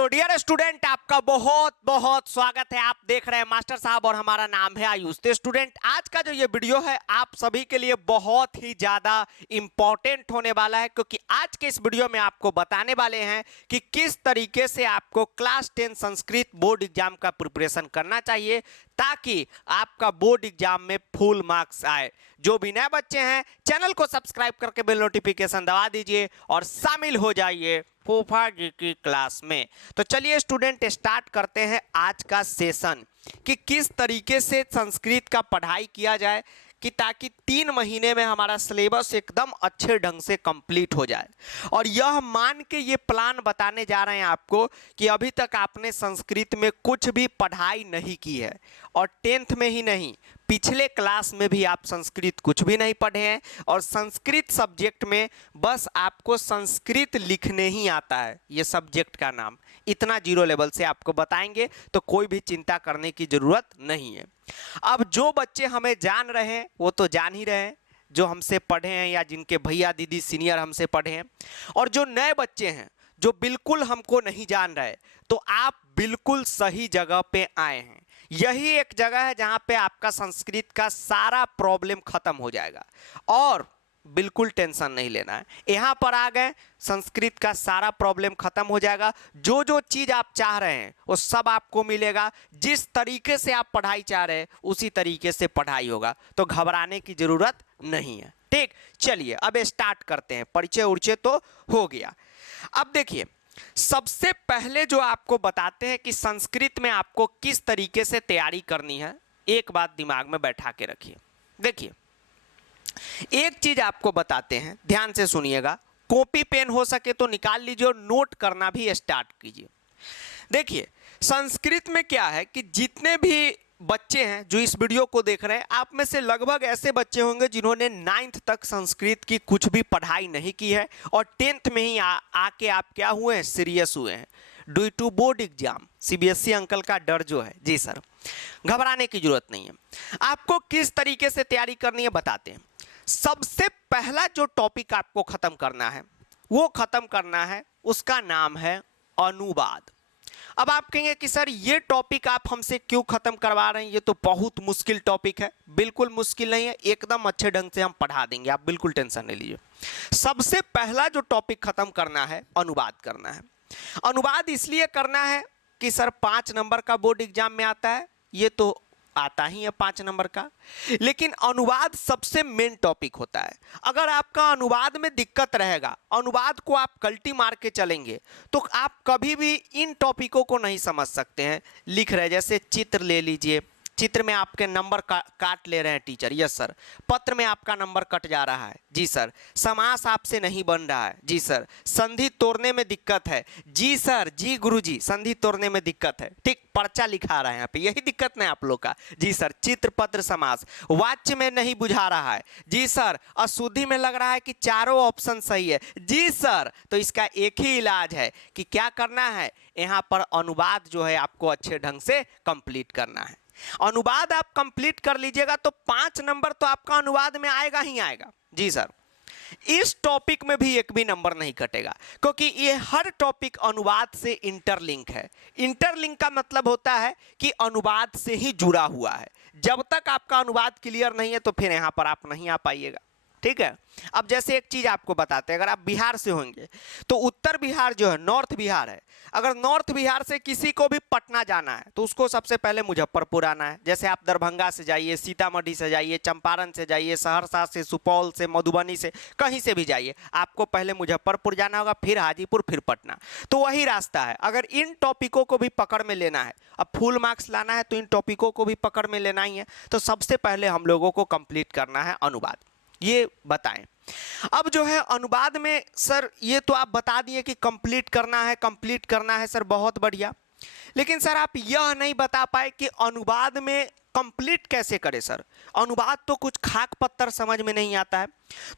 तो dear student, आपका बहुत बहुत स्वागत है। आप देख रहे हैं मास्टर साहब और हमारा नाम है आयुष। तो स्टूडेंट, आज का जो ये वीडियो है आप सभी के लिए बहुत ही ज़्यादा इंपॉर्टेंट होने वाला है, क्योंकि आज के इस वीडियो में आपको बताने वाले हैं कि किस तरीके से आपको क्लास 10 संस्कृत बोर्ड एग्जाम का प्रिपरेशन करना चाहिए ताकि आपका बोर्ड एग्जाम में फुल मार्क्स आए। जो भी नए बच्चे हैं चैनल को सब्सक्राइब करके बेल नोटिफिकेशन दबा दीजिए और शामिल हो जाइए फूफा जी की क्लास में। तो चलिए स्टूडेंट, स्टार्ट करते हैं आज का सेशन कि किस तरीके से संस्कृत का पढ़ाई किया जाए कि ताकि 3 महीने में हमारा सिलेबस एकदम अच्छे ढंग से कंप्लीट हो जाए। और यह मान के ये प्लान बताने जा रहे हैं आपको कि अभी तक आपने संस्कृत में कुछ भी पढ़ाई नहीं की है, और 10th में ही नहीं, पिछले क्लास में भी आप संस्कृत कुछ भी नहीं पढ़े हैं, और संस्कृत सब्जेक्ट में बस आपको संस्कृत लिखने ही आता है। ये सब्जेक्ट का नाम इतना जीरो लेवल से आपको बताएंगे, तो कोई भी चिंता करने की ज़रूरत नहीं है। अब जो बच्चे हमें जान रहे हैं वो तो जान ही रहे हैं, जो हमसे पढ़े हैं या जिनके भैया दीदी सीनियर हमसे पढ़े हैं, और जो नए बच्चे हैं जो बिल्कुल हमको नहीं जान रहे, तो आप बिल्कुल सही जगह पे आए हैं। यही एक जगह है जहां पे आपका संस्कृत का सारा प्रॉब्लम खत्म हो जाएगा, और बिल्कुल टेंशन नहीं लेना है। यहाँ पर आ गए, संस्कृत का सारा प्रॉब्लम खत्म हो जाएगा। जो जो चीज़ आप चाह रहे हैं वो सब आपको मिलेगा। जिस तरीके से आप पढ़ाई चाह रहे हैं उसी तरीके से पढ़ाई होगा, तो घबराने की ज़रूरत नहीं है। ठीक, चलिए अब स्टार्ट करते हैं। परिचय उड़चे तो हो गया। अब देखिए, सबसे पहले जो आपको बताते हैं कि संस्कृत में आपको किस तरीके से तैयारी करनी है, एक बात दिमाग में बैठा के रखिए। देखिए, एक चीज आपको बताते हैं, ध्यान से सुनिएगा। कॉपी पेन हो सके तो निकाल लीजिए और नोट करना भी स्टार्ट कीजिए। देखिए, संस्कृत में क्या है कि जितने भी बच्चे हैं जो इस वीडियो को देख रहे हैं, आप में से लगभग ऐसे बच्चे होंगे जिन्होंने 9th तक संस्कृत की कुछ भी पढ़ाई नहीं की है, और 10th में ही आके आप क्या हुए हैं, सीरियस हुए हैं due to board exam. CBSE uncle का डर जो है, जी सर, घबराने की जरूरत नहीं है। आपको किस तरीके से तैयारी करनी है बताते हैं। सबसे पहला जो टॉपिक आपको खत्म करना है वो खत्म करना है, उसका नाम है अनुवाद। अब आप कहेंगे कि सर ये टॉपिक आप हमसे क्यों खत्म करवा रहे हैं, ये तो बहुत मुश्किल टॉपिक है। बिल्कुल मुश्किल नहीं है, एकदम अच्छे ढंग से हम पढ़ा देंगे, आप बिल्कुल टेंशन नहीं लीजिए। सबसे पहला जो टॉपिक खत्म करना है, अनुवाद करना है। अनुवाद इसलिए करना है कि सर 5 नंबर का बोर्ड एग्जाम में आता है, ये तो आता ही है 5 नंबर का, लेकिन अनुवाद सबसे मेन टॉपिक होता है। अगर आपका अनुवाद में दिक्कत रहेगा, अनुवाद को आप कल्टी मार के चलेंगे, तो आप कभी भी इन टॉपिकों को नहीं समझ सकते हैं। लिख रहे, जैसे चित्र ले लीजिए, चित्र में आपके नंबर काट ले रहे हैं टीचर, यस सर। पत्र में आपका नंबर कट जा रहा है, जी सर। समास आपसे नहीं बन रहा है, जी सर। संधि तोड़ने में दिक्कत है, जी सर, जी गुरुजी, संधि तोड़ने में दिक्कत है। ठीक, पर्चा लिखा रहा है यहाँ पे, यही दिक्कत नहीं आप लोग का, जी सर। चित्र पत्र समास, वाच्य में नहीं बुझा रहा है, जी सर। अशुद्धि में लग रहा है कि चारों ऑप्शन सही है, जी सर। तो इसका एक ही इलाज है कि क्या करना है, यहाँ पर अनुवाद जो है आपको अच्छे ढंग से कंप्लीट करना है। अनुवाद आप कंप्लीट कर लीजिएगा तो 5 नंबर तो आपका अनुवाद में आएगा ही आएगा, जी सर। इस टॉपिक में भी एक भी नंबर नहीं कटेगा, क्योंकि ये हर टॉपिक अनुवाद से इंटरलिंक है। इंटरलिंक का मतलब होता है कि अनुवाद से ही जुड़ा हुआ है। जब तक आपका अनुवाद क्लियर नहीं है तो फिर यहाँ पर आप नहीं आ पाइएगा, ठीक है। अब जैसे एक चीज आपको बताते हैं, अगर आप बिहार से होंगे तो उत्तर बिहार जो है, नॉर्थ बिहार है, अगर नॉर्थ बिहार से किसी को भी पटना जाना है तो उसको सबसे पहले मुजफ्फरपुर आना है। जैसे आप दरभंगा से जाइए, सीतामढ़ी से जाइए, चंपारण से जाइए, सहरसा से, सुपौल से, मधुबनी से, कहीं से भी जाइए, आपको पहले मुजफ्फरपुर जाना होगा, फिर हाजीपुर, फिर पटना। तो वही रास्ता है। अगर इन टॉपिकों को भी पकड़ में लेना है, अब फुल मार्क्स लाना है, तो इन टॉपिकों को भी पकड़ में लेना ही है। तो सबसे पहले हम लोगों को कंप्लीट करना है अनुवाद, ये बताएं। अब जो है अनुवाद में सर, ये तो आप बता दिए कि कंप्लीट करना है, कंप्लीट करना है सर, बहुत बढ़िया। लेकिन सर आप यह नहीं बता पाए कि अनुवाद में कंप्लीट कैसे करें सर। अनुवाद तो कुछ खाक पत्थर समझ में नहीं आता है।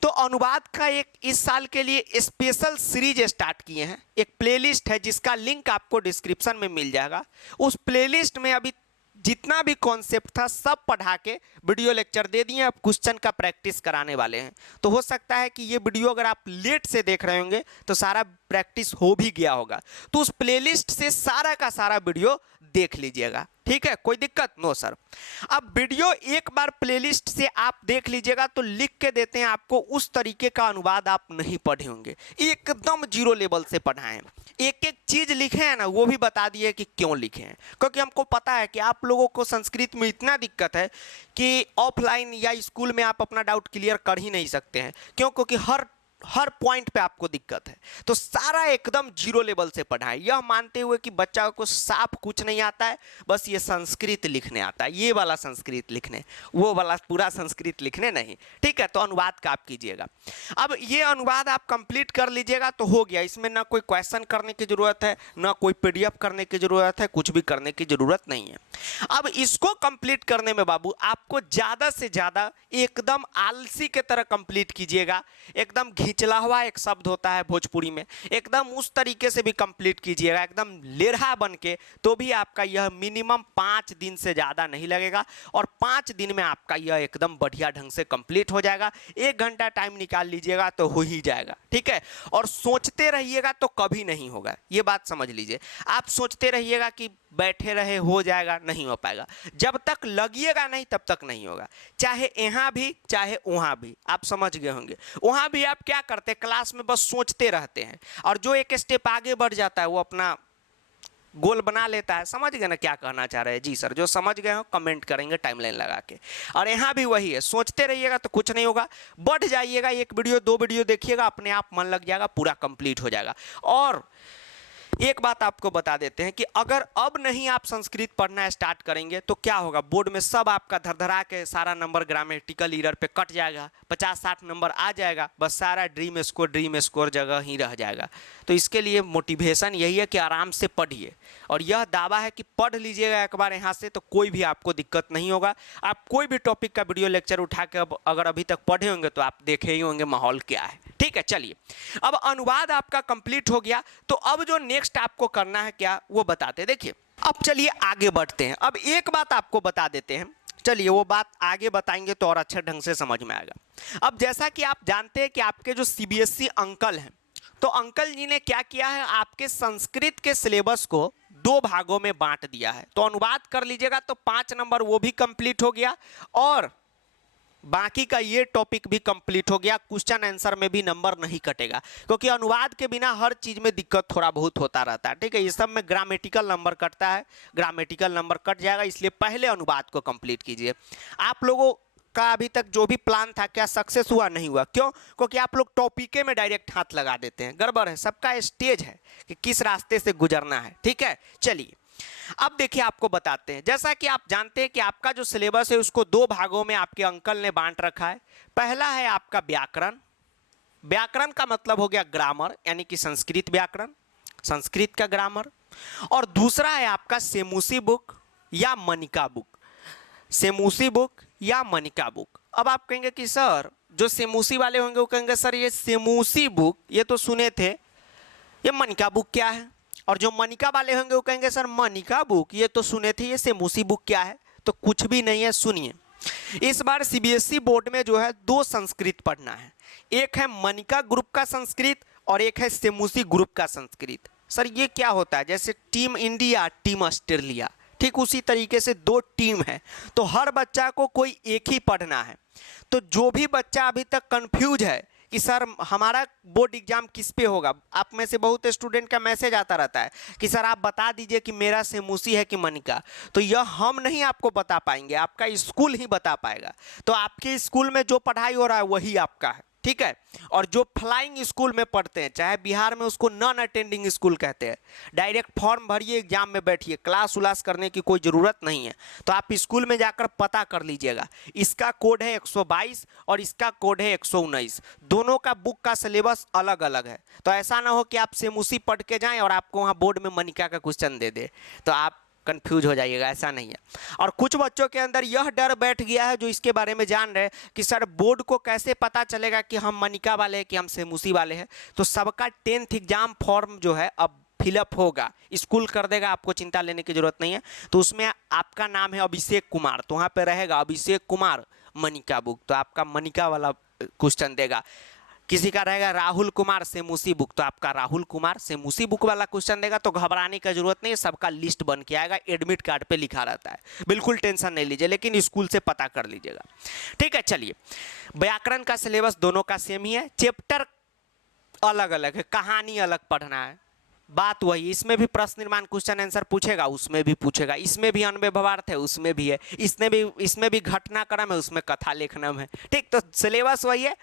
तो अनुवाद का एक इस साल के लिए स्पेशल सीरीज स्टार्ट किए हैं। एक प्लेलिस्ट है जिसका लिंक आपको डिस्क्रिप्शन में मिल जाएगा। उस प्लेलिस्ट में अभी जितना भी कॉन्सेप्ट था सब पढ़ा के वीडियो लेक्चर दे दिए, अब क्वेश्चन का प्रैक्टिस कराने वाले हैं। तो हो सकता है कि ये वीडियो अगर आप लेट से देख रहे होंगे तो सारा प्रैक्टिस हो भी गया होगा, तो उस प्लेलिस्ट से सारा का सारा वीडियो देख लीजिएगा, ठीक है, कोई दिक्कत नो सर। अब वीडियो एक बार प्लेलिस्ट से आप देख लीजिएगा तो लिख के देते हैं आपको, उस तरीके का अनुवाद आप नहीं पढ़े होंगे, एकदम जीरो लेवल से पढ़ाएं। एक एक चीज लिखे हैं ना, वो भी बता दिए कि क्यों लिखे हैं, क्योंकि हमको पता है कि आप लोगों को संस्कृत में इतना दिक्कत है कि ऑफलाइन या स्कूल में आप अपना डाउट क्लियर कर ही नहीं सकते हैं। क्यों? क्योंकि हर पॉइंट पे आपको दिक्कत है, तो सारा एकदम जीरो लेवल से पढ़ाएं, यह मानते हुए कि बच्चा को साफ कुछ नहीं आता है, बस ये संस्कृत लिखने आता है, ये वाला संस्कृत लिखने, वो वाला पूरा संस्कृत लिखने नहीं, ठीक है। तो अनुवाद का आप कीजिएगा। अब ये अनुवाद आप कंप्लीट कर लीजिएगा तो हो गया, इसमें ना कोई क्वेश्चन करने की जरूरत है, ना कोई पीडीएफ करने की जरूरत है, कुछ भी करने की जरूरत नहीं है। अब इसको कंप्लीट करने में बाबू आपको ज्यादा से ज्यादा एकदम आलसी के तरह कंप्लीट कीजिएगा, एकदम घिचला हुआ एक शब्द होता है भोजपुरी में, एकदम उस तरीके से भी कंप्लीट कीजिएगा, एकदम लेरहा बन के, तो भी आपका यह मिनिमम 5 दिन से ज़्यादा नहीं लगेगा, और 5 दिन में आपका यह एकदम बढ़िया ढंग से कंप्लीट हो जाएगा। 1 घंटा टाइम निकाल लीजिएगा तो हो ही जाएगा, ठीक है। और सोचते रहिएगा तो कभी नहीं होगा, ये बात समझ लीजिए। आप सोचते रहिएगा कि बैठे रहे हो जाएगा, नहीं हो पाएगा। जब तक लगिएगा नहीं तब तक नहीं होगा, चाहे यहाँ भी चाहे वहाँ भी। आप समझ गए होंगे, वहाँ भी आप क्या करते हैं, क्लास में बस सोचते रहते हैं, और जो एक स्टेप आगे बढ़ जाता है वो अपना गोल बना लेता है। समझ गए ना क्या कहना चाह रहे हैं? जी सर, जो समझ गए हो कमेंट करेंगे टाइमलाइन लगा के। और यहाँ भी वही है, सोचते रहिएगा तो कुछ नहीं होगा, बढ़ जाइएगा, 1 वीडियो 2 वीडियो देखिएगा, अपने आप मन लग जाएगा, पूरा कंप्लीट हो जाएगा। और एक बात आपको बता देते हैं कि अगर अब नहीं आप संस्कृत पढ़ना स्टार्ट करेंगे तो क्या होगा, बोर्ड में सब आपका धरधरा के सारा नंबर ग्रामेटिकल एरर पे कट जाएगा, 50-60 नंबर आ जाएगा, बस सारा ड्रीम स्कोर जगह ही रह जाएगा। तो इसके लिए मोटिवेशन यही है कि आराम से पढ़िए, और यह दावा है कि पढ़ लीजिएगा एक बार यहाँ से तो कोई भी आपको दिक्कत नहीं होगा। आप कोई भी टॉपिक का वीडियो लेक्चर उठा के अगर अभी तक पढ़े होंगे तो आप देखे ही होंगे माहौल क्या है, ठीक है। चलिए, अब अनुवाद आपका कंप्लीट हो गया, तो अब जो नेक्स्ट आपको करना है क्या वो बताते हैं। देखिए, अब चलिए आगे बढ़ते हैं। अब एक बात आपको बता देते हैं, चलिए वो बात आगे बताएंगे तो और अच्छे ढंग से समझ में आएगा। अब जैसा कि आप जानते हैं कि आपके जो सीबीएसई अंकल हैं, तो अंकल जी ने क्या किया है, आपके संस्कृत के सिलेबस को 2 भागों में बांट दिया है। तो अनुवाद कर लीजिएगा तो 5 नंबर वो भी कंप्लीट हो गया, और बाकी का ये टॉपिक भी कंप्लीट हो गया। क्वेश्चन आंसर में भी नंबर नहीं कटेगा, क्योंकि अनुवाद के बिना हर चीज में दिक्कत थोड़ा बहुत होता रहता है, ठीक है। ये सब में ग्रामेटिकल नंबर कटता है, ग्रामेटिकल नंबर कट जाएगा, इसलिए पहले अनुवाद को कंप्लीट कीजिए। आप लोगों का अभी तक जो भी प्लान था क्या सक्सेस हुआ? नहीं हुआ। क्यों? क्योंकि आप लोग टॉपिके में डायरेक्ट हाथ लगा देते हैं, गड़बड़ है। सबका स्टेज है कि किस रास्ते से गुजरना है, ठीक है। चलिए, अब देखिए आपको बताते हैं, जैसा कि आप जानते हैं कि आपका जो सिलेबस है उसको 2 भागों में आपके अंकल ने बांट रखा है। पहला है आपका व्याकरण, व्याकरण का मतलब हो गया ग्रामर, यानी कि संस्कृत व्याकरण, संस्कृत का ग्रामर। और दूसरा है आपका सेमूसी बुक या मनिका बुक, सेमूसी बुक या मनिका बुक। अब आप कहेंगे कि सर जो सेमूसी वाले होंगे वो कहेंगे सर ये सेमूसी बुक ये तो सुने थे, ये मनिका बुक क्या है? और जो मनिका वाले होंगे वो कहेंगे सर मनिका बुक ये तो सुने थे, ये सेमूसी बुक क्या है? तो कुछ भी नहीं है, सुनिए। इस बार सीबीएसई बोर्ड में जो है 2 संस्कृत पढ़ना है, एक है मनिका ग्रुप का संस्कृत और एक है सेमूसी ग्रुप का संस्कृत। सर ये क्या होता है? जैसे टीम इंडिया टीम ऑस्ट्रेलिया, ठीक उसी तरीके से 2 टीम है, तो हर बच्चा को कोई एक ही पढ़ना है। तो जो भी बच्चा अभी तक कंफ्यूज है कि सर हमारा बोर्ड एग्जाम किस पे होगा, आप में से बहुत स्टूडेंट का मैसेज आता रहता है कि सर आप बता दीजिए कि मेरा सेमूसी है कि मनिका, तो यह हम नहीं आपको बता पाएंगे, आपका स्कूल ही बता पाएगा। तो आपके स्कूल में जो पढ़ाई हो रहा है वही आपका है, ठीक है। और जो फ्लाइंग स्कूल में पढ़ते हैं, चाहे बिहार में उसको नॉन अटेंडिंग स्कूल कहते हैं, डायरेक्ट फॉर्म भरिए एग्जाम में बैठिए, क्लास उलास करने की कोई ज़रूरत नहीं है। तो आप स्कूल में जाकर पता कर लीजिएगा, इसका कोड है 122 और इसका कोड है 119, दोनों का बुक का सिलेबस अलग अलग है। तो ऐसा ना हो कि आप सेमूसी पढ़ के जाएं और आपको वहाँ बोर्ड में मनिका का क्वेश्चन दे दे, तो आप कंफ्यूज हो जाइएगा, ऐसा नहीं है। और कुछ बच्चों के अंदर यह डर बैठ गया है जो इसके बारे में जान रहे हैं कि सर बोर्ड को कैसे पता चलेगा कि हम मनिका वाले हैं कि हम सेमूसी वाले हैं। तो सबका 10th एग्जाम फॉर्म जो है अब फिलअप होगा, स्कूल कर देगा, आपको चिंता लेने की जरूरत नहीं है। तो उसमें आपका नाम है अभिषेक कुमार, तो वहाँ पे रहेगा अभिषेक कुमार मनिका बुक, तो आपका मनिका वाला क्वेश्चन देगा। किसी का रहेगा राहुल कुमार सेमूसी बुक, तो आपका राहुल कुमार सेमूसी बुक वाला क्वेश्चन देगा। तो घबराने की जरूरत नहीं है, सबका लिस्ट बन के आएगा, एडमिट कार्ड पे लिखा रहता है, बिल्कुल टेंशन नहीं लीजिए, लेकिन स्कूल से पता कर लीजिएगा। ठीक है, चलिए व्याकरण का सिलेबस दोनों का सेम ही है, चैप्टर अलग अलग है, कहानी अलग पढ़ना है, बात वही। इसमें भी प्रश्न निर्माण क्वेश्चन आंसर पूछेगा, उसमें भी पूछेगा, इसमें भी अन्वय भावार्थ है, उसमें भी है, इसमें भी घटनाक्रम है, उसमें कथा लेखनम है। ठीक, तो सिलेबस वही है।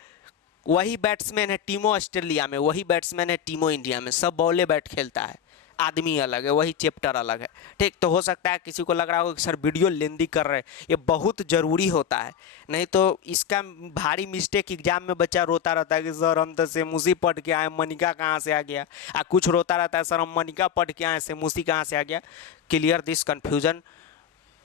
वही बैट्समैन है टीमो ऑस्ट्रेलिया में, वही बैट्समैन है टीमो इंडिया में, सब बॉले बैट खेलता है, आदमी अलग है, वही चैप्टर अलग है। ठीक, तो हो सकता है किसी को लग रहा हो कि सर वीडियो लेंदी कर रहे हैं, ये बहुत ज़रूरी होता है, नहीं तो इसका भारी मिस्टेक एग्जाम में बच्चा रोता रहता है कि सर हम तो सेमूसी पढ़ के आए, मनिका कहाँ से आ गया, कुछ रोता रहता है सर हम मनिका पढ़ के आए, सेमूसी कहाँ से आ गया। Clear this confusion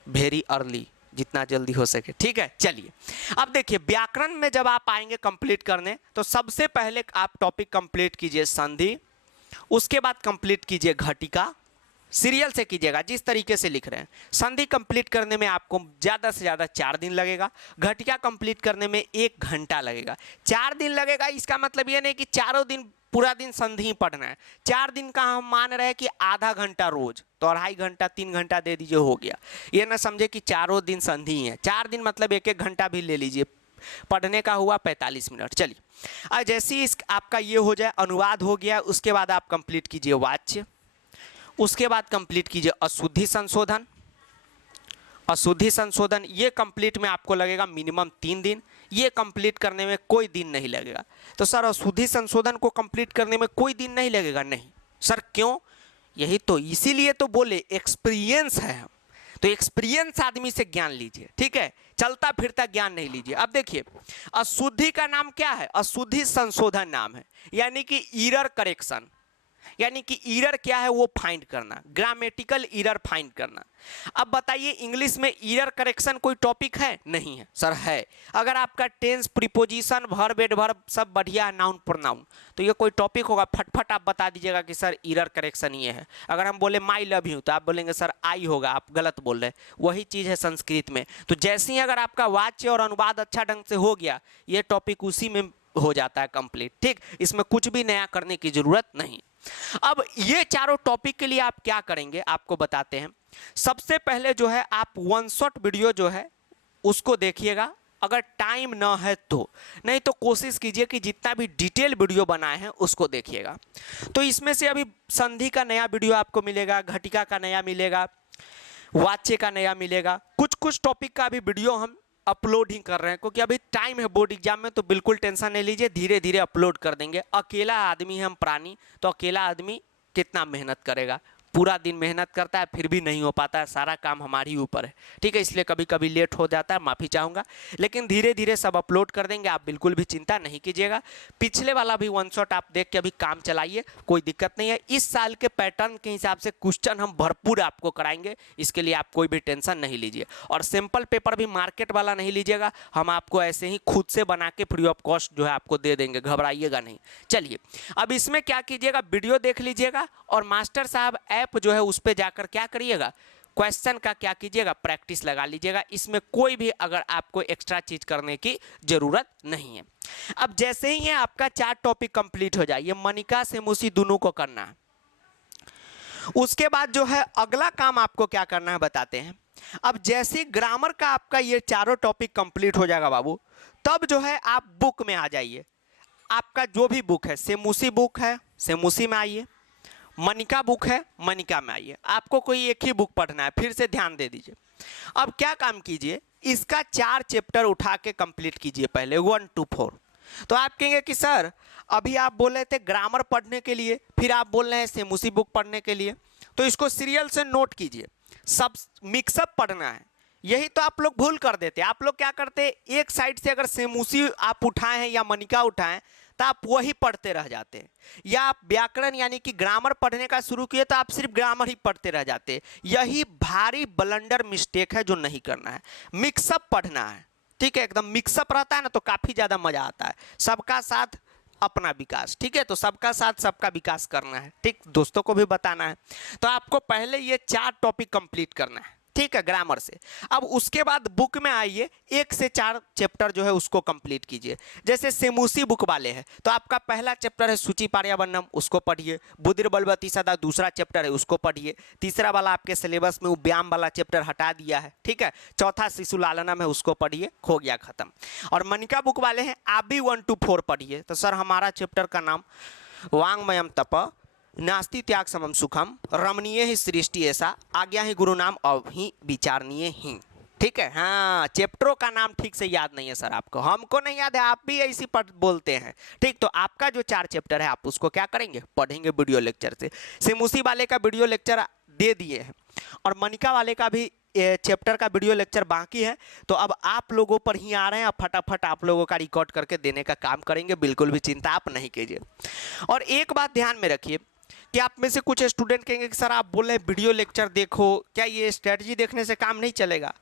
very early, जितना जल्दी हो सके। ठीक है, चलिए अब देखिए व्याकरण में जब आप आएंगे कंप्लीट करने, तो सबसे पहले आप टॉपिक कंप्लीट कीजिए संधि, उसके बाद कंप्लीट कीजिए घटिका, सीरियल से कीजिएगा जिस तरीके से लिख रहे हैं। संधि कंप्लीट करने में आपको ज़्यादा से ज़्यादा 4 दिन लगेगा, घटिका कंप्लीट करने में 1 घंटा लगेगा। 4 दिन लगेगा, इसका मतलब ये नहीं कि चारों दिन पूरा दिन संधि ही पढ़ना है। 4 दिन का हम मान रहे हैं कि आधा घंटा रोज, तो 2.5 घंटा 3 घंटा दे दीजिए, हो गया। ये ना समझे कि चारों दिन संधि ही है, 4 दिन मतलब 1-1 घंटा भी ले लीजिए, पढ़ने का हुआ 45 मिनट। चलिए आज जैसे ही आपका ये हो जाए, अनुवाद हो गया, उसके बाद आप कंप्लीट कीजिए वाच्य, उसके बाद कंप्लीट कीजिए अशुद्धि संशोधन। अशुद्धि संशोधन ये कंप्लीट में आपको लगेगा मिनिमम 3 दिन, ये कंप्लीट करने में कोई दिन नहीं लगेगा। तो सर अशुद्धि संशोधन को कंप्लीट करने में कोई दिन नहीं लगेगा, नहीं सर क्यों, यही तो इसीलिए तो बोले एक्सपीरियंस है हम, तो एक्सपीरियंस आदमी से ज्ञान लीजिए। ठीक है, चलता फिरता ज्ञान नहीं लीजिए। अब देखिए अशुद्धि का नाम क्या है, अशुद्धि संशोधन नाम है, यानी कि ईरर करेक्शन, यानी कि ईरर क्या है वो फाइंड करना, ग्रामेटिकल ईरर फाइंड करना। अब बताइए इंग्लिश में ईरर करेक्शन कोई टॉपिक है, नहीं है सर है। अगर आपका टेंस प्रीपोजिशन वर्ब एडवर्ब सब बढ़िया है, नाउन प्रोनाउन, तो ये कोई टॉपिक होगा, फटफट आप बता दीजिएगा कि सर ईरर करेक्शन ये है। अगर हम बोले माई लव यू, तो आप बोलेंगे सर आई होगा, आप गलत बोल रहे हैं। वही चीज़ है संस्कृत में, तो जैसे ही अगर आपका वाच्य और अनुवाद अच्छा ढंग से हो गया, ये टॉपिक उसी में हो जाता है कंप्लीट। ठीक, इसमें कुछ भी नया करने की जरूरत नहीं। अब ये चारों टॉपिक के लिए आप क्या करेंगे आपको बताते हैं। सबसे पहले जो है आप 1 शॉट वीडियो जो है उसको देखिएगा, अगर टाइम ना है तो, नहीं तो कोशिश कीजिए कि जितना भी डिटेल वीडियो बनाए हैं उसको देखिएगा। तो इसमें से अभी संधि का नया वीडियो आपको मिलेगा, घटिका का नया मिलेगा, वाच्य का नया मिलेगा, कुछ कुछ टॉपिक का भी वीडियो हम अपलोड ही कर रहे हैं, क्योंकि अभी टाइम है बोर्ड एग्जाम में, तो बिल्कुल टेंशन नहीं लीजिए, धीरे धीरे अपलोड कर देंगे। अकेला आदमी है हम प्राणी, तो अकेला आदमी कितना मेहनत करेगा, पूरा दिन मेहनत करता है फिर भी नहीं हो पाता है, सारा काम हमारे ऊपर है। ठीक है, इसलिए कभी कभी लेट हो जाता है, माफ़ी चाहूँगा, लेकिन धीरे धीरे सब अपलोड कर देंगे, आप बिल्कुल भी चिंता नहीं कीजिएगा। पिछले वाला भी 1 शॉट आप देख के अभी काम चलाइए, कोई दिक्कत नहीं है। इस साल के पैटर्न के हिसाब से क्वेश्चन हम भरपूर आपको कराएंगे, इसके लिए आप कोई भी टेंशन नहीं लीजिए। और सिंपल पेपर भी मार्केट वाला नहीं लीजिएगा, हम आपको ऐसे ही खुद से बना के फ्री ऑफ कॉस्ट जो है आपको दे देंगे, घबराइएगा नहीं। चलिए अब इसमें क्या कीजिएगा, वीडियो देख लीजिएगा और मास्टर साहब ऐप जो है उस पर जाकर क्या करिएगा, क्वेश्चन का क्या कीजिएगा, प्रैक्टिस लगा लीजिएगा। इसमें कोई भी अगर आपको एक्स्ट्रा चीज करने की जरूरत नहीं है। अब जैसे ही ये आपका 4 टॉपिक कंप्लीट हो जाए, ये मनिका सेमूसी दोनों को करना है, उसके बाद जो है अगला काम आपको क्या करना है बताते हैं। अब जैसे ग्रामर का आपका ये चारों टॉपिक कंप्लीट हो जाएगा बाबू, तब जो है आप बुक में आ जाइए। आपका जो भी बुक है, सेमूसी बुक है सेमूसी में आइए, मनिका बुक है मनिका में आइए। आपको कोई एक ही बुक पढ़ना है, फिर से ध्यान दे दीजिए। अब क्या काम कीजिए, इसका 4 चैप्टर उठा के कंप्लीट कीजिए पहले 1 to 4। तो आप कहेंगे कि सर अभी आप बोल रहे थे ग्रामर पढ़ने के लिए, फिर आप बोल रहे हैं सेमूसी बुक पढ़ने के लिए, तो इसको सीरियल से नोट कीजिए, सब मिक्सअप पढ़ना है। यही तो आप लोग भूल कर देते। आप लोग क्या करते, एक साइड से अगर सेमूसी आप उठाए हैं या मनिका उठाएं तो आप वही पढ़ते रह जाते हैं, या आप व्याकरण यानी कि ग्रामर पढ़ने का शुरू किए तो आप सिर्फ ग्रामर ही पढ़ते रह जाते हैं। यही भारी ब्लंडर मिस्टेक है जो नहीं करना है, मिक्सअप पढ़ना है। ठीक है, एकदम मिक्सअप रहता है ना तो काफ़ी ज़्यादा मज़ा आता है। सबका साथ अपना विकास। ठीक है, तो सबका साथ सबका विकास करना है, ठीक, दोस्तों को भी बताना है। तो आपको पहले ये 4 टॉपिक कंप्लीट करना है, ठीक है, ग्रामर से। अब उसके बाद बुक में आइए, 1 से 4 चैप्टर जो है उसको कंप्लीट कीजिए। जैसे सेमुसी बुक वाले हैं तो आपका पहला चैप्टर है सूची पार्यावरणम, उसको पढ़िए। बुद्धिर्बलवती सदा दूसरा चैप्टर है, उसको पढ़िए। तीसरा वाला आपके सिलेबस में व्यायाम वाला चैप्टर हटा दिया है, ठीक है। चौथा शिशु लालनम है, उसको पढ़िए, हो गया खत्म। और मनिका बुक वाले हैं आप भी 1 to 4 पढ़िए। तो सर हमारा चैप्टर का नाम वांगमयम तप नास्ति त्याग समम सुखम रमणीय ही सृष्टि ऐसा आज्ञा ही गुरु नाम अभी विचारणीय ही। ठीक है, हाँ, चैप्टरों का नाम ठीक से याद नहीं है सर आपको, हमको नहीं याद है, आप भी ऐसी बोलते हैं। ठीक, तो आपका जो 4 चैप्टर है आप उसको क्या करेंगे, पढ़ेंगे वीडियो लेक्चर से। सिमुसी वाले का वीडियो लेक्चर दे दिए हैं और मनिका वाले का भी चैप्टर का वीडियो लेक्चर बाकी है। तो अब आप लोगों पर ही आ रहे हैं, अब फटाफट आप लोगों का रिकॉर्ड करके देने का काम करेंगे, बिल्कुल भी चिंता आप नहीं कीजिए। और एक बात ध्यान में रखिए कि आप में से कुछ स्टूडेंट कहेंगे कि सर आप बोल रहे हैं वीडियो लेक्चर देखो, क्या ये स्ट्रैटेजी देखने से काम नहीं चलेगा?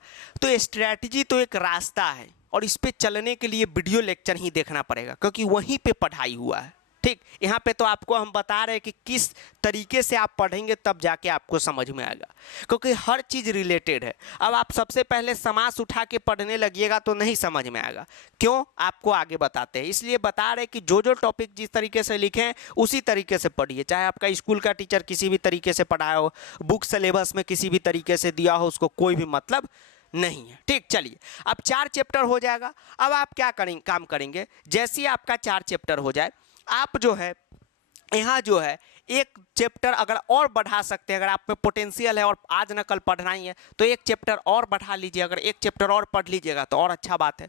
तो स्ट्रैटेजी तो एक रास्ता है और इस पे चलने के लिए वीडियो लेक्चर ही देखना पड़ेगा, क्योंकि वहीं पे पढ़ाई हुआ है। ठीक, यहाँ पे तो आपको हम बता रहे हैं कि किस तरीके से आप पढ़ेंगे तब जाके आपको समझ में आएगा, क्योंकि हर चीज़ रिलेटेड है। अब आप सबसे पहले समास उठा के पढ़ने लगिएगा तो नहीं समझ में आएगा। क्यों, आपको आगे बताते हैं, इसलिए बता रहे हैं कि जो जो टॉपिक जिस तरीके से लिखे हैं उसी तरीके से पढ़िए। चाहे आपका स्कूल का टीचर किसी भी तरीके से पढ़ाया हो, बुक सिलेबस में किसी भी तरीके से दिया हो, उसको कोई भी मतलब नहीं है। ठीक, चलिए अब 4 चैप्टर हो जाएगा। अब आप क्या करेंगे, काम करेंगे, जैसे ही आपका 4 चैप्टर हो जाए आप जो है यहाँ जो है एक चैप्टर अगर और बढ़ा सकते हैं, अगर आप में पोटेंशियल है और आज न कल पढ़ना ही है तो एक चैप्टर और बढ़ा लीजिए। अगर एक चैप्टर और पढ़ लीजिएगा तो और अच्छा बात है।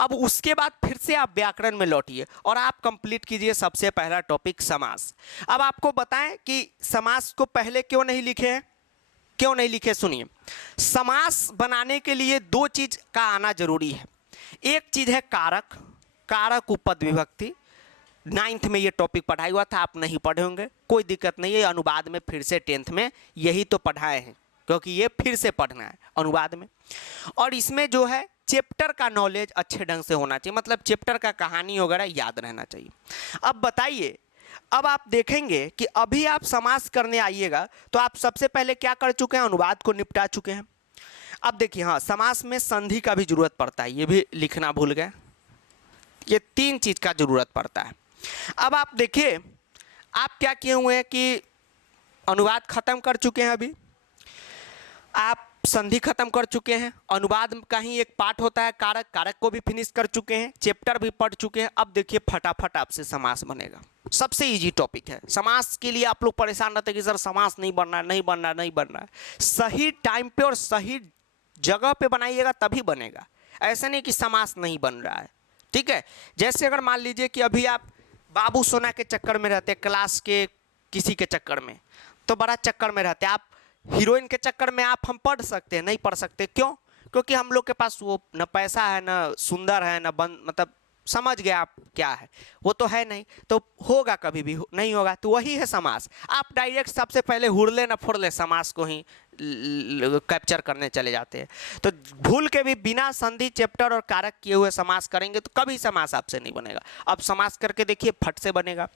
अब उसके बाद फिर से आप व्याकरण में लौटिए और आप कंप्लीट कीजिए सबसे पहला टॉपिक समास। अब आपको बताएं कि समास को पहले क्यों नहीं लिखे हैं, क्यों नहीं लिखे, सुनिए। समास बनाने के लिए 2 चीज का आना जरूरी है। एक चीज है कारक, कारक उपपद विभक्ति। 9th में ये टॉपिक पढ़ाई हुआ था, आप नहीं पढ़े होंगे, कोई दिक्कत नहीं है, अनुवाद में फिर से 10th में यही तो पढ़ाए हैं, क्योंकि ये फिर से पढ़ना है अनुवाद में। और इसमें जो है चैप्टर का नॉलेज अच्छे ढंग से होना चाहिए, मतलब चैप्टर का कहानी वगैरह याद रहना चाहिए। अब बताइए, अब आप देखेंगे कि अभी आप समास करने आइएगा तो आप सबसे पहले क्या कर चुके हैं, अनुवाद को निपटा चुके हैं। अब देखिए, हाँ, समास में संधि का भी जरूरत पड़ता है, ये भी लिखना भूल गए। ये 3 चीज का जरूरत पड़ता है। अब आप देखिए, आप क्या किए हुए हैं कि अनुवाद खत्म कर चुके हैं, अभी आप संधि खत्म कर चुके हैं, अनुवाद का ही एक पार्ट होता है कारक, कारक को भी फिनिश कर चुके हैं, चैप्टर भी पढ़ चुके हैं। अब देखिए फटाफट आपसे समास बनेगा, सबसे इजी टॉपिक है। समास के लिए आप लोग परेशान रहते हैं कि सर समास नहीं बनना है, नहीं बनना है, नहीं बनना है। सही टाइम पे और सही जगह पे बनाइएगा तभी बनेगा, ऐसा नहीं कि समास नहीं बन रहा है। ठीक है, जैसे अगर मान लीजिए कि अभी आप बाबू सोना के चक्कर में रहते, क्लास के किसी के चक्कर में, तो बड़ा चक्कर में रहते आप, हीरोइन के चक्कर में आप हम पढ़ सकते हैं, नहीं पढ़ सकते, क्यों? क्योंकि हम लोग के पास वो न पैसा है, न सुंदर है, न मतलब समझ गए आप क्या है, वो तो है नहीं, तो होगा कभी भी नहीं होगा। तो वही है समास। आप डायरेक्ट सबसे पहले हुरले न फुरले समास को ही कैप्चर करने चले जाते हैं। तो भूल के भी बिना संधि चैप्टर और कारक किए हुए समास करेंगे तो कभी समास आपसे नहीं बनेगा। अब समास करके देखिए, फट से बनेगा।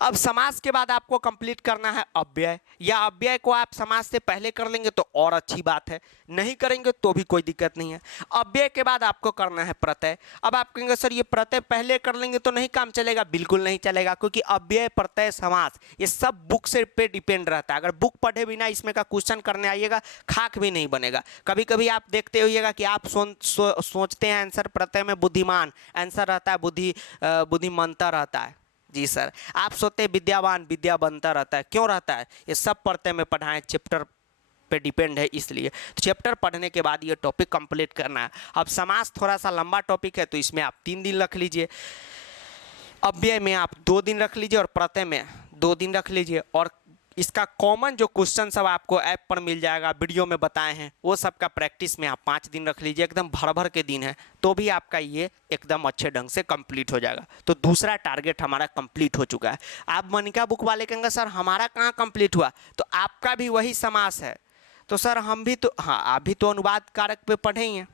अब समास के बाद आपको कंप्लीट करना है अव्यय, या अव्यय को आप समास से पहले कर लेंगे तो और अच्छी बात है, नहीं करेंगे तो भी कोई दिक्कत नहीं है। अव्यय के बाद आपको करना है प्रत्यय। अब आप कहेंगे सर ये प्रत्यय पहले कर लेंगे तो नहीं काम चलेगा, बिल्कुल नहीं चलेगा, क्योंकि अव्यय, प्रत्यय, समास ये सब बुक से पे डिपेंड रहता है। अगर बुक पढ़े बिना इसमें का क्वेश्चन करने आइए खाक भी नहीं बनेगा। कभी कभी आप देखते होइएगा कि आप सोचते हैं आंसर प्रत्यय में बुद्धिमान, आंसर रहता है बुद्धिमंता रहता है। जी सर, आप सोचते हैं विद्यावान, विद्यावंता रहता है, क्यों रहता है? ये सब प्रत्यय में पढ़ाएं, चैप्टर पे डिपेंड है, इसलिए तो चैप्टर पढ़ने के बाद ये टॉपिक कंप्लीट करना है। अब समास थोड़ा सा लंबा टॉपिक है तो इसमें आप 3 दिन रख लीजिए, अव्यय में आप 2 दिन रख लीजिए और प्रत्यय में 2 दिन रख लीजिए। और इसका कॉमन जो क्वेश्चन सब आपको ऐप पर मिल जाएगा, वीडियो में बताए हैं, वो सब का प्रैक्टिस में आप 5 दिन रख लीजिए। एकदम भर भर के दिन है तो भी आपका ये एकदम अच्छे ढंग से कंप्लीट हो जाएगा। तो दूसरा टारगेट हमारा कंप्लीट हो चुका है। आप मनिका बुक वाले कहेंगे सर हमारा कहाँ कंप्लीट हुआ, तो आपका भी वही समास है। तो सर हम भी तो, हाँ, आप भी तो अनुवाद कारक पे पढ़े ही हैं,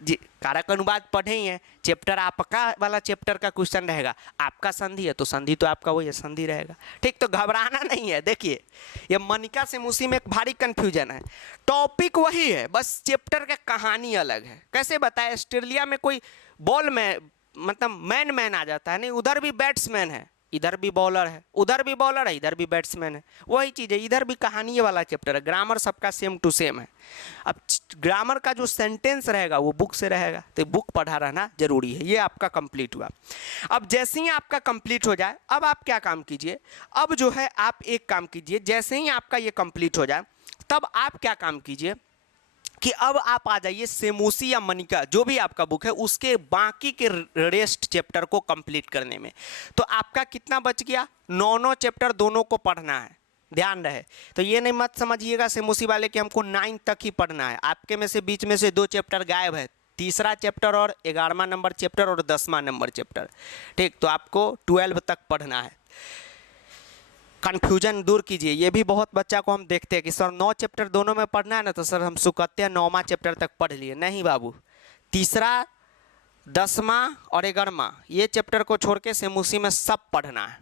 जी कारक अनुवाद पढ़े ही हैं, चैप्टर आपका वाला चैप्टर का क्वेश्चन रहेगा, आपका संधि है तो संधि तो आपका वही है, संधि रहेगा। ठीक, तो घबराना नहीं है। देखिए ये मनिका से मूसी में एक भारी कंफ्यूजन है, टॉपिक वही है, बस चैप्टर का कहानी अलग है। कैसे बताए, ऑस्ट्रेलिया में कोई बॉल में मतलब मैन आ जाता है, नहीं उधर भी बैट्समैन है, इधर भी बॉलर है, उधर भी बॉलर है, इधर भी बैट्समैन है, वही चीज़ है। इधर भी कहानी वाला चैप्टर है, ग्रामर सबका सेम टू सेम है। अब ग्रामर का जो सेंटेंस रहेगा वो बुक से रहेगा, तो बुक पढ़ा रहना जरूरी है। ये आपका कंप्लीट हुआ। अब जैसे ही आपका कंप्लीट हो जाए, अब आप क्या काम कीजिए, अब जो है आप एक काम कीजिए, जैसे ही आपका ये कंप्लीट हो जाए तब आप क्या काम कीजिए कि अब आप आ जाइए सेमूसी या मनिका जो भी आपका बुक है उसके बाकी के रेस्ट चैप्टर को कंप्लीट करने में। तो आपका कितना बच गया, 9 चैप्टर दोनों को पढ़ना है, ध्यान रहे। तो ये नहीं मत समझिएगा सेमूसी वाले कि हमको 9 तक ही पढ़ना है, आपके में से बीच में से 2 चैप्टर गायब है, तीसरा चैप्टर और 11वां नंबर चैप्टर और 10वां नंबर चैप्टर। ठीक, तो आपको 12 तक पढ़ना है। कन्फ्यूजन दूर कीजिए। ये भी बहुत बच्चा को हम देखते हैं कि सर 9 चैप्टर दोनों में पढ़ना है ना, तो सर हम सुकते हैं 9वां चैप्टर तक पढ़ लिए। नहीं बाबू, तीसरा 10वां और 11वां ये चैप्टर को छोड़ के सेमूसी में सब पढ़ना है।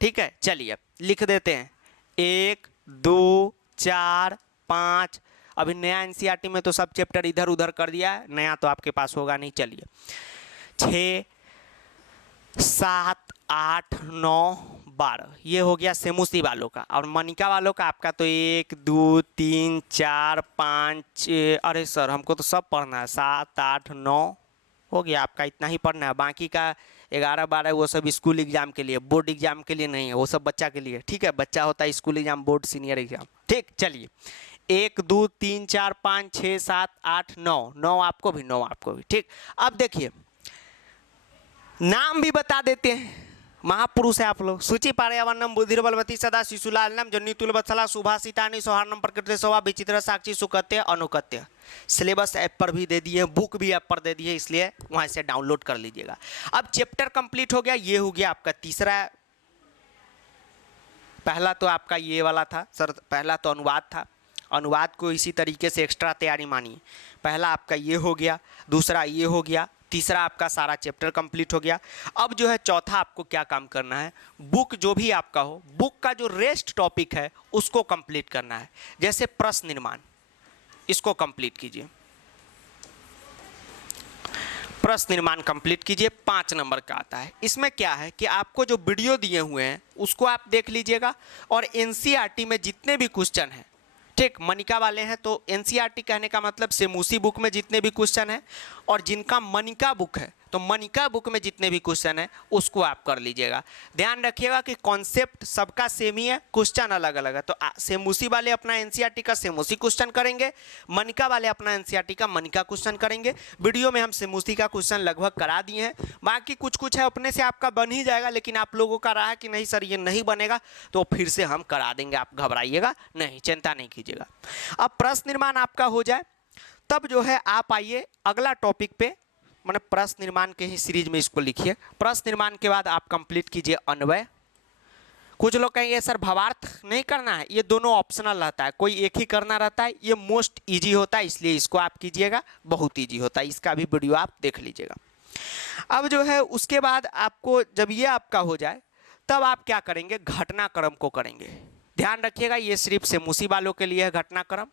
ठीक है, चलिए लिख देते हैं 1 2 4 5। अभी नया एनसीईआरटी में तो सब चैप्टर इधर उधर कर दिया है, नया तो आपके पास होगा नहीं। चलिए 6 7 8 9 12 ये हो गया सेमूसी वालों का। और मनिका वालों का आपका तो 1 2 3 4 5 अरे सर हमको तो सब पढ़ना है, 7 8 9 हो गया आपका, इतना ही पढ़ना है। बाकी का 11 12 वो सब स्कूल एग्जाम के लिए, बोर्ड एग्जाम के लिए नहीं है, वो सब बच्चा के लिए। ठीक है, बच्चा होता है school exam, board senior exam. ठीक, चलिए 1 2 3 4 5 6 7 8 9 9 आपको भी, 9 आपको भी। ठीक, अब देखिए नाम भी बता देते हैं, महापुरुष है आप लोग। सूचि पार्यावरणम बुद्धिर्बलवती सदा शिशुलालनम जन्नीतुल वत्सला सुभाषितानि सौहार्णम प्रकृति शोभा विचित्र साक्षी सुकत्य अनुकत्य। सिलेबस ऐप पर भी दे दिए, बुक भी ऐप पर दे दिए, इसलिए वहाँ से डाउनलोड कर लीजिएगा। अब चैप्टर कंप्लीट हो गया, ये हो गया आपका तीसरा। पहला तो आपका ये वाला था सर, पहला तो अनुवाद था, अनुवाद को इसी तरीके से एक्स्ट्रा तैयारी मानिए। पहला आपका ये हो गया, दूसरा ये हो गया, तीसरा आपका सारा चैप्टर कंप्लीट हो गया। अब जो है चौथा आपको क्या काम करना है, बुक जो भी आपका हो, बुक का जो रेस्ट टॉपिक है उसको कंप्लीट करना है। जैसे प्रश्न निर्माण, इसको कंप्लीट कीजिए, प्रश्न निर्माण कंप्लीट कीजिए, 5 नंबर का आता है। इसमें क्या है कि आपको जो वीडियो दिए हुए हैं उसको आप देख लीजिएगा, और एनसीईआरटी में जितने भी क्वेश्चन हैं, ठीक मनिका वाले हैं तो एनसीईआरटी कहने का मतलब सेमूसी बुक में जितने भी क्वेश्चन हैं, और जिनका मनिका बुक है तो मनिका बुक में जितने भी क्वेश्चन हैं उसको आप कर लीजिएगा। ध्यान रखिएगा कि कॉन्सेप्ट सबका सेम ही है, क्वेश्चन अलग अलग है। तो सेमूसी वाले अपना एनसीईआरटी का सेमूसी क्वेश्चन करेंगे, मनिका वाले अपना एनसीईआरटी का मनिका क्वेश्चन करेंगे। वीडियो में हम सेमूसी का क्वेश्चन लगभग करा दिए हैं, बाकी कुछ कुछ है अपने से आपका बन ही जाएगा, लेकिन आप लोगों का रहा है कि नहीं सर ये नहीं बनेगा तो फिर से हम करा देंगे, आप घबराइएगा नहीं, चिंता नहीं कीजिएगा। अब प्रश्न निर्माण आपका हो जाए तब जो है आप आइए अगला टॉपिक पे, मतलब प्रश्न निर्माण के ही सीरीज में इसको लिखिए। प्रश्न निर्माण के बाद आप कंप्लीट कीजिए अन्वय। कुछ लोग कहेंगे सर भावार्थ नहीं करना है, ये दोनों ऑप्शनल रहता है, कोई एक ही करना रहता है, ये मोस्ट इजी होता है इसलिए इसको आप कीजिएगा, बहुत इजी होता है, इसका भी वीडियो आप देख लीजिएगा। अब जो है उसके बाद आपको जब ये आपका हो जाए तब आप क्या करेंगे, घटनाक्रम को करेंगे। ध्यान रखिएगा ये सिर्फ सेमूसी वालों के लिए है घटनाक्रम।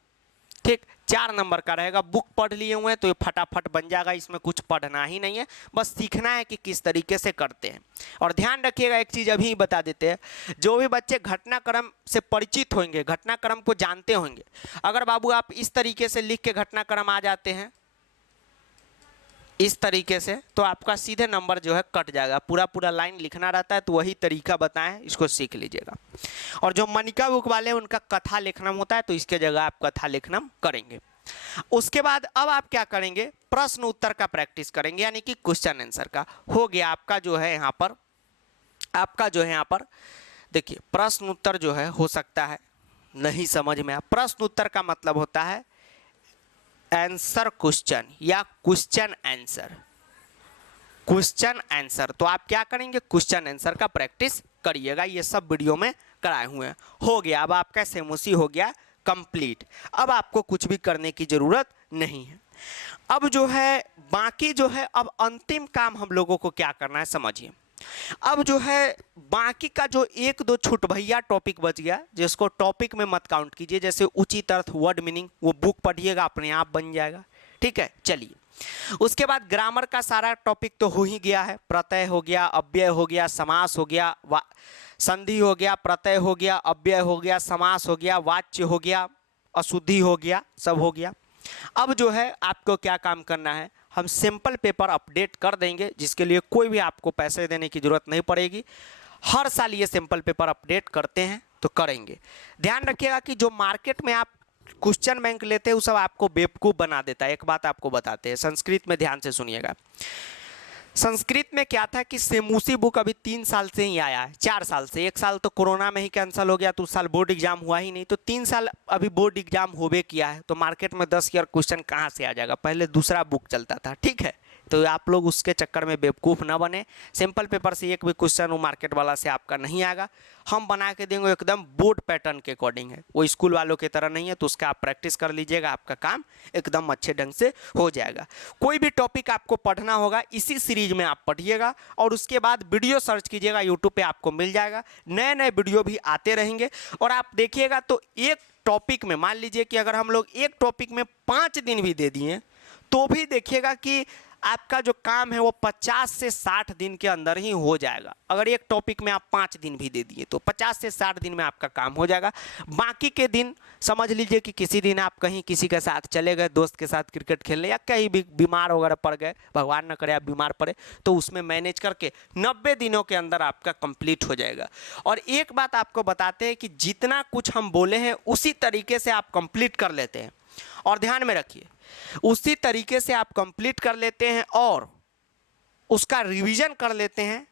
ठीक, 4 नंबर का रहेगा। बुक पढ़ लिए हुए हैं तो ये फटाफट बन जाएगा, इसमें कुछ पढ़ना ही नहीं है, बस सीखना है कि किस तरीके से करते हैं। और ध्यान रखिएगा एक चीज़ अभी बता देते हैं, जो भी बच्चे घटनाक्रम से परिचित होंगे, घटनाक्रम को जानते होंगे, अगर बाबू आप इस तरीके से लिख के घटनाक्रम आ जाते हैं इस तरीके से, तो आपका सीधे नंबर जो है कट जाएगा। पूरा पूरा लाइन लिखना रहता है, तो वही तरीका बताएं, इसको सीख लीजिएगा। और जो मनिका बुक वाले हैं उनका कथा लेखनम होता है, तो इसके जगह आप कथा लेखनम करेंगे। उसके बाद अब आप क्या करेंगे, प्रश्न उत्तर का प्रैक्टिस करेंगे, यानी कि क्वेश्चन आंसर का हो गया आपका जो है यहाँ पर। आपका जो है यहाँ पर देखिए प्रश्न उत्तर जो है हो सकता है नहीं समझ में आया। प्रश्न उत्तर का मतलब होता है आंसर क्वेश्चन या क्वेश्चन आंसर, क्वेश्चन आंसर। तो आप क्या करेंगे, क्वेश्चन आंसर का प्रैक्टिस करिएगा, ये सब वीडियो में कराए हुए हैं। हो गया, अब आपका सेमूसी हो गया कंप्लीट। अब आपको कुछ भी करने की जरूरत नहीं है। अब जो है बाकी जो है, अब अंतिम काम हम लोगों को क्या करना है समझिए। अब जो है बाकी का जो एक दो छुट भैया टॉपिक बच गया, जिसको टॉपिक में मत काउंट कीजिए, जैसे उचित अर्थ, वर्ड मीनिंग, वो बुक पढ़िएगा अपने आप बन जाएगा। ठीक है, चलिए। उसके बाद ग्रामर का सारा टॉपिक तो हो ही गया है। प्रत्यय हो गया, अव्यय हो गया, समास हो गया, संधि हो गया, प्रत्यय हो गया, अव्यय हो गया, समास हो गया, वाच्य हो गया, अशुद्धि हो गया, सब हो गया। अब जो है आपको क्या काम करना है, हम सिंपल पेपर अपडेट कर देंगे, जिसके लिए कोई भी आपको पैसे देने की जरूरत नहीं पड़ेगी। हर साल ये सिंपल पेपर अपडेट करते हैं तो करेंगे। ध्यान रखिएगा कि जो मार्केट में आप क्वेश्चन बैंक लेते हैं वो सब आपको बेवकूफ़ बना देता है। एक बात आपको बताते हैं, संस्कृत में ध्यान से सुनिएगा। संस्कृत में क्या था कि सेमूसी बुक अभी 3 साल से ही आया है, 4 साल से। 1 साल तो कोरोना में ही कैंसिल हो गया, तो उस साल बोर्ड एग्जाम हुआ ही नहीं, तो 3 साल अभी बोर्ड एग्जाम होबे किया है। तो मार्केट में 10 ईयर क्वेश्चन कहाँ से आ जाएगा, पहले दूसरा बुक चलता था। ठीक है, तो आप लोग उसके चक्कर में बेवकूफ़ ना बने। सिंपल पेपर से एक भी क्वेश्चन वो मार्केट वाला से आपका नहीं आएगा। हम बना के देंगे, एकदम बोर्ड पैटर्न के अकॉर्डिंग है, वो स्कूल वालों की तरह नहीं है। तो उसका आप प्रैक्टिस कर लीजिएगा, आपका काम एकदम अच्छे ढंग से हो जाएगा। कोई भी टॉपिक आपको पढ़ना होगा इसी सीरीज में आप पढ़िएगा, और उसके बाद वीडियो सर्च कीजिएगा, यूट्यूब पे आपको मिल जाएगा। नए नए वीडियो भी आते रहेंगे, और आप देखिएगा तो एक टॉपिक में, मान लीजिए कि अगर हम लोग एक टॉपिक में 5 दिन भी दे दिए, तो भी देखिएगा कि आपका जो काम है वो 50 से 60 दिन के अंदर ही हो जाएगा। अगर एक टॉपिक में आप 5 दिन भी दे दिए तो 50 से 60 दिन में आपका काम हो जाएगा। बाकी के दिन समझ लीजिए कि किसी दिन आप कहीं किसी के साथ चले गए, दोस्त के साथ क्रिकेट खेलने, या कहीं भी बीमार वगैरह पड़ गए, भगवान न करे आप बीमार पड़े, तो उसमें मैनेज करके 90 दिनों के अंदर आपका कंप्लीट हो जाएगा। और एक बात आपको बताते हैं कि जितना कुछ हम बोले हैं उसी तरीके से आप कंप्लीट कर लेते हैं, और ध्यान में रखिए उसी तरीके से आप कंप्लीट कर लेते हैं और उसका रिवीजन कर लेते हैं,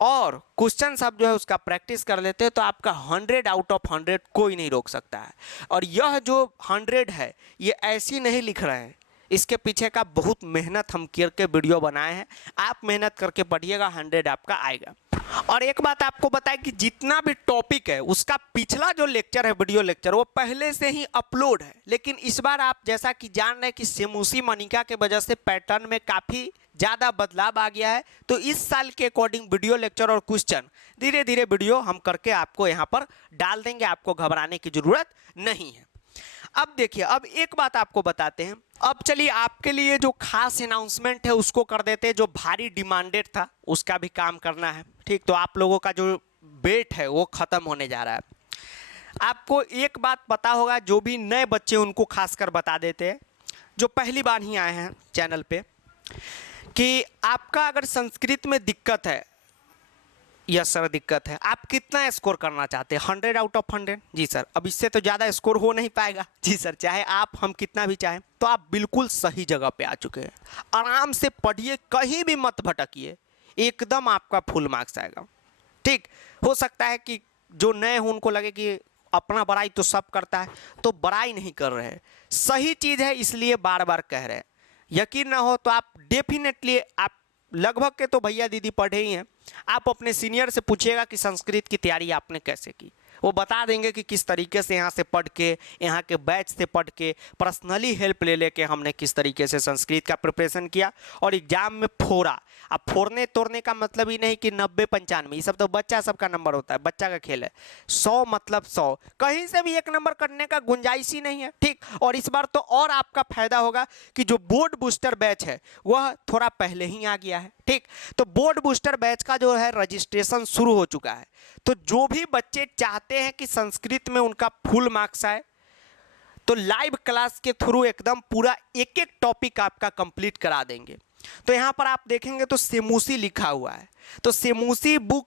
और क्वेश्चन सब जो है उसका प्रैक्टिस कर लेते हैं, तो आपका 100 आउट ऑफ 100 कोई नहीं रोक सकता है। और यह जो 100 है ये ऐसी नहीं लिख रहे हैं, इसके पीछे का बहुत मेहनत हम करके वीडियो बनाए हैं। आप मेहनत करके पढ़िएगा, 100 आपका आएगा। और एक बात आपको बताएं कि जितना भी टॉपिक है उसका पिछला जो लेक्चर है, वीडियो लेक्चर, वो पहले से ही अपलोड है। लेकिन इस बार आप जैसा कि जान रहे हैं कि सेमूसी मनिका के वजह से पैटर्न में काफ़ी ज़्यादा बदलाव आ गया है, तो इस साल के अकॉर्डिंग वीडियो लेक्चर और क्वेश्चन धीरे धीरे वीडियो हम करके आपको यहाँ पर डाल देंगे, आपको घबराने की ज़रूरत नहीं है। अब देखिए, अब एक बात आपको बताते हैं। अब चलिए आपके लिए जो खास अनाउंसमेंट है उसको कर देते हैं, जो भारी डिमांडेड था उसका भी काम करना है। ठीक, तो आप लोगों का जो वेट है वो ख़त्म होने जा रहा है। आपको एक बात पता होगा, जो भी नए बच्चे उनको खासकर बता देते हैं, जो पहली बार ही आए हैं चैनल पे, कि आपका अगर संस्कृत में दिक्कत है, यस सर दिक्कत है, आप कितना स्कोर करना चाहते हैं? 100 आउट ऑफ 100? जी सर, अब इससे तो ज़्यादा स्कोर हो नहीं पाएगा। जी सर, चाहे आप हम कितना भी चाहें। तो आप बिल्कुल सही जगह पे आ चुके हैं। आराम से पढ़िए, कहीं भी मत भटकिए, एकदम आपका फुल मार्क्स आएगा। ठीक, हो सकता है कि जो नए हों उनको लगे कि अपना बड़ाई तो सब करता है, तो बड़ाई नहीं कर रहे हैं, सही चीज़ है इसलिए बार बार कह रहे हैं। यकीन ना हो तो आप डेफिनेटली, आप लगभग के तो भैया दीदी पढ़े ही हैं, आप अपने सीनियर से पूछिएगा कि संस्कृत की तैयारी आपने कैसे की, वो बता देंगे कि किस तरीके से यहाँ से पढ़ के, यहाँ के बैच से पढ़ के, पर्सनली हेल्प ले लेके हमने किस तरीके से संस्कृत का प्रिपरेशन किया और एग्जाम में फोड़ा। अब फोड़ने तोड़ने का मतलब ही नहीं कि 90-95, ये सब तो बच्चा सबका नंबर होता है, बच्चा का खेल है। 100 मतलब 100, कहीं से भी 1 नंबर करने का गुंजाइश ही नहीं है। ठीक, और इस बार तो और आपका फायदा होगा कि जो बोर्ड बूस्टर बैच है वह थोड़ा पहले ही आ गया है। ठीक, तो बोर्ड बूस्टर बैच का जो है रजिस्ट्रेशन शुरू हो चुका है। तो जो भी बच्चे चाहते हैं कि संस्कृत में उनका फुल मार्क्स आए, तो लाइव क्लास के थ्रू एकदम पूरा एक एक टॉपिक आपका कंप्लीट करा देंगे। तो यहाँ पर आप देखेंगे तो सेमूसी लिखा हुआ है, तो सेमूसी बुक,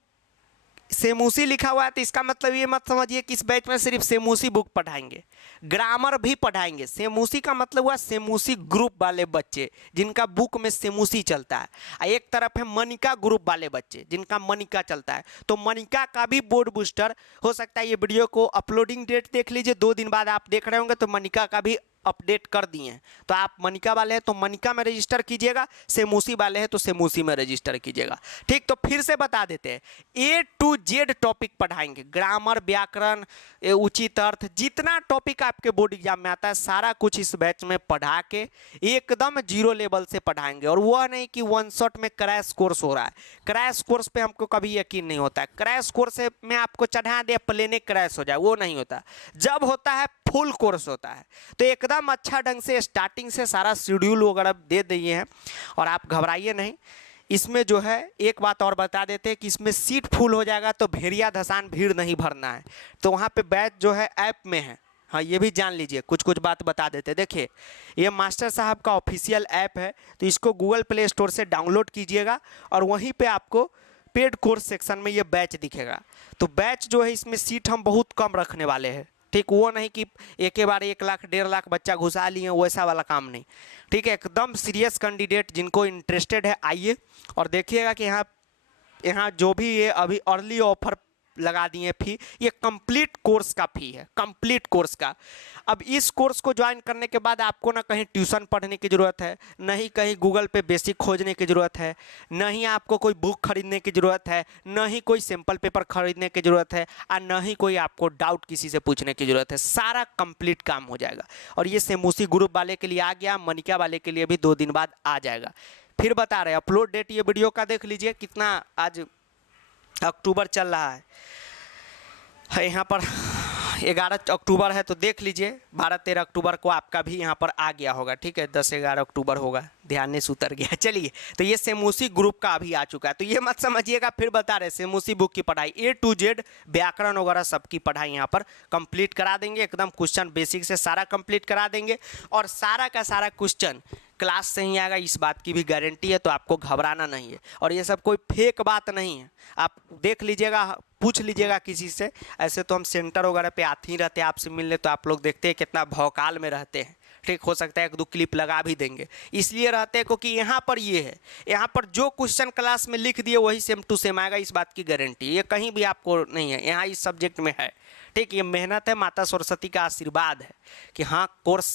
सेमूसी लिखा हुआ है, तो इसका मतलब ये मत समझिए कि इस बैच में सिर्फ सेमूसी बुक पढ़ाएंगे, ग्रामर भी पढ़ाएंगे। सेमूसी का मतलब हुआ सेमूसी ग्रुप वाले बच्चे जिनका बुक में सेमूसी चलता है, एक तरफ है मनिका ग्रुप वाले बच्चे जिनका मनिका चलता है। तो मनिका का भी बोर्ड बूस्टर हो सकता है, ये वीडियो को अपलोडिंग डेट देख लीजिए, 2 दिन बाद आप देख रहे होंगे तो मनिका का भी अपडेट कर दिए हैं। तो आप मनिका वाले हैं तो मनिका में रजिस्टर कीजिएगा, सेमूसी वाले हैं तो सेमूसी में रजिस्टर कीजिएगा। ठीक, तो फिर से बता देते हैं, A to Z टॉपिक पढ़ाएंगे, ग्रामर, व्याकरण, उचित अर्थ, जितना टॉपिक आपके बोर्ड एग्जाम में आता है सारा कुछ इस बैच में पढ़ा के एकदम जीरो लेवल से पढ़ाएंगे। और वह नहीं कि वन शॉट में क्रैश कोर्स हो रहा है, क्रैश कोर्स पे हमको कभी यकीन नहीं होता है। क्रैश कोर्स में आपको चढ़ा दे प्लेने क्रैश हो जाए, वो नहीं होता। जब होता है फुल कोर्स होता है। तो एकदम अच्छा ढंग से स्टार्टिंग से सारा शेड्यूल वगैरह दे दिए हैं और आप घबराइए नहीं। इसमें जो है एक बात और बता देते हैं कि इसमें सीट फुल हो जाएगा तो भेड़िया धसान भीड़ नहीं भरना है। तो वहाँ पे बैच जो है ऐप में है, हाँ ये भी जान लीजिए, कुछ कुछ बात बता देते हैं। देखिए ये मास्टर साहब का ऑफिशियल ऐप है, तो इसको गूगल प्ले स्टोर से डाउनलोड कीजिएगा और वहीं पे आपको पेड कोर्स सेक्शन में ये बैच दिखेगा। तो बैच जो है इसमें सीट हम बहुत कम रखने वाले हैं। ठीक, वो नहीं कि एक बार 1 लाख 1.5 लाख बच्चा घुसा लिए, वैसा वाला काम नहीं। ठीक है, एकदम सीरियस कैंडिडेट जिनको इंटरेस्टेड है आइए और देखिएगा कि यहाँ जो भी ये अभी अर्ली ऑफर लगा दिए फी, ये कंप्लीट कोर्स का फी है, कंप्लीट कोर्स का। अब इस कोर्स को ज्वाइन करने के बाद आपको ना कहीं ट्यूशन पढ़ने की ज़रूरत है, न ही कहीं गूगल पे बेसिक खोजने की ज़रूरत है, न ही आपको कोई बुक खरीदने की ज़रूरत है, न ही कोई सैम्पल पेपर खरीदने की ज़रूरत है, और न ही कोई आपको डाउट किसी से पूछने की ज़रूरत है। सारा कंप्लीट काम हो जाएगा। और ये सेमूसी ग्रुप वाले के लिए आ गया, मनिका वाले के लिए भी 2 दिन बाद आ जाएगा। फिर बता रहे अपलोड डेट ये वीडियो का देख लीजिए, कितना आज अक्टूबर चल रहा है, यहाँ पर 11 अक्टूबर है, तो देख लीजिए 12-13 अक्टूबर को आपका भी यहाँ पर आ गया होगा। ठीक है, 10-11 अक्टूबर होगा, ध्यान से उतर गया। चलिए, तो ये सेमूसी ग्रुप का अभी आ चुका है, तो ये मत समझिएगा। फिर बता रहे सेमूसी बुक की पढ़ाई A to Z व्याकरण वगैरह सबकी पढ़ाई यहाँ पर कंप्लीट करा देंगे, एकदम क्वेश्चन बेसिक से सारा कंप्लीट करा देंगे और सारा का सारा क्वेश्चन क्लास से ही आएगा, इस बात की भी गारंटी है। तो आपको घबराना नहीं है और ये सब कोई फेक बात नहीं है। आप देख लीजिएगा, पूछ लीजिएगा किसी से। ऐसे तो हम सेंटर वगैरह पे आते ही रहते हैं आपसे मिलने, तो आप लोग देखते हैं कितना भौकाल में रहते हैं। ठीक, हो सकता है 1-2 क्लिप लगा भी देंगे, इसलिए रहते हैं क्योंकि यहाँ पर ये है, यहाँ पर जो क्वेश्चन क्लास में लिख दिए वही सेम टू सेम आएगा, इस बात की गारंटी। ये कहीं भी आपको नहीं है, यहाँ इस सब्जेक्ट में है। ठीक, ये मेहनत है, माता सरस्वती का आशीर्वाद है कि हाँ कोर्स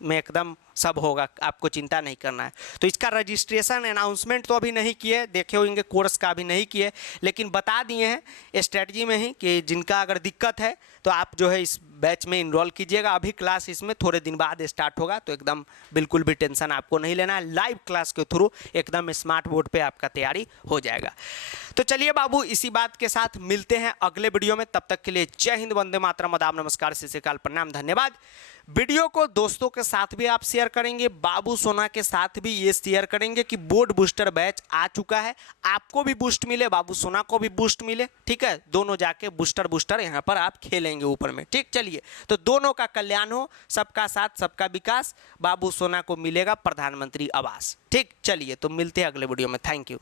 में एकदम सब होगा, आपको चिंता नहीं करना है। तो इसका रजिस्ट्रेशन अनाउंसमेंट तो अभी नहीं किए, देखे होंगे कोर्स का अभी नहीं किए, लेकिन बता दिए हैं स्ट्रेटजी में ही कि जिनका अगर दिक्कत है तो आप जो है इस बैच में इनरोल कीजिएगा। अभी क्लास इसमें थोड़े दिन बाद स्टार्ट होगा, तो एकदम बिल्कुल भी टेंशन आपको नहीं लेना है। लाइव क्लास के थ्रू एकदम स्मार्ट बोर्ड पे आपका तैयारी हो जाएगा। तो चलिए बाबू, इसी बात के साथ मिलते हैं अगले वीडियो में। तब तक के लिए जय हिंद, वंदे मातरम, आदाब, नमस्कार, सत श्री अकाल, प्रणाम, धन्यवाद। वीडियो को दोस्तों के साथ भी आप शेयर करेंगे, बाबू सोना के साथ भी ये शेयर करेंगे कि बोर्ड बूस्टर बैच आ चुका है, आपको भी बूस्ट मिले, बाबू सोना को भी बूस्ट मिले। ठीक है, दोनों जाके बूस्टर यहाँ पर आप खेलेंगे ऊपर में। ठीक, चलिए, तो दोनों का कल्याण हो, सबका साथ सबका विकास। बाबू सोना को मिलेगा प्रधानमंत्री आवास। ठीक, चलिए, तो मिलते हैं अगले वीडियो में। Thank you.